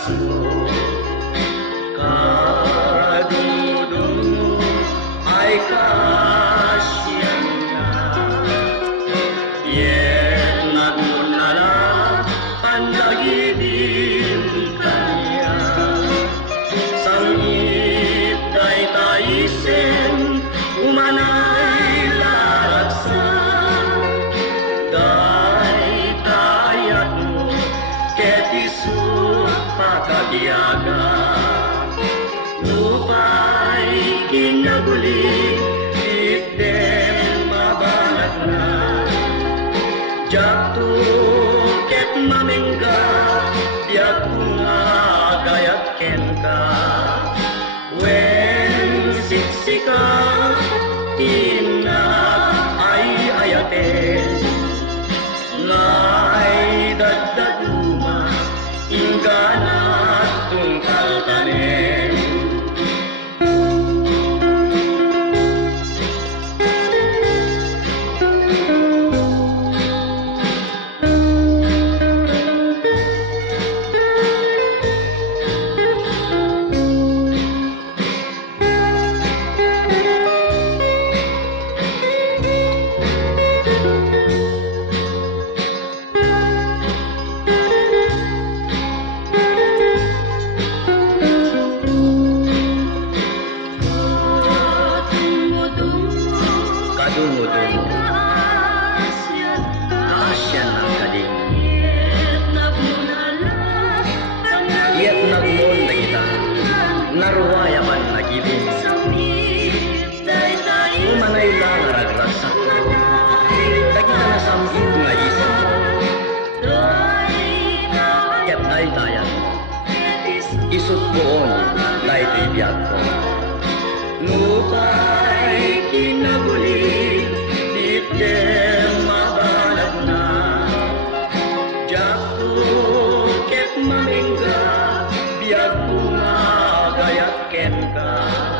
kaso kadudungo ay kasyan na. Yet nagmunala panagibin kanya sangit daytayisen umanay laraksan daytayat mo ket isu pagkagiyaga lupay kinaguli itten mabanat na jakto ket mamengga biag bunga gayat ken ka wen siksika ina ay ayaten ngay dadaduma ingganat tungkal tanen. Kadungo-dungo kaasyan ng kading iyat nagmon na kita narwaya man nagibin umanay lang ragraksak dagita na sambit nga isip ket ay tayan isut poon daytoy biag ko lupay kinaguli itten mabanat na jakto ket mamengga biag bunga gayat ken ka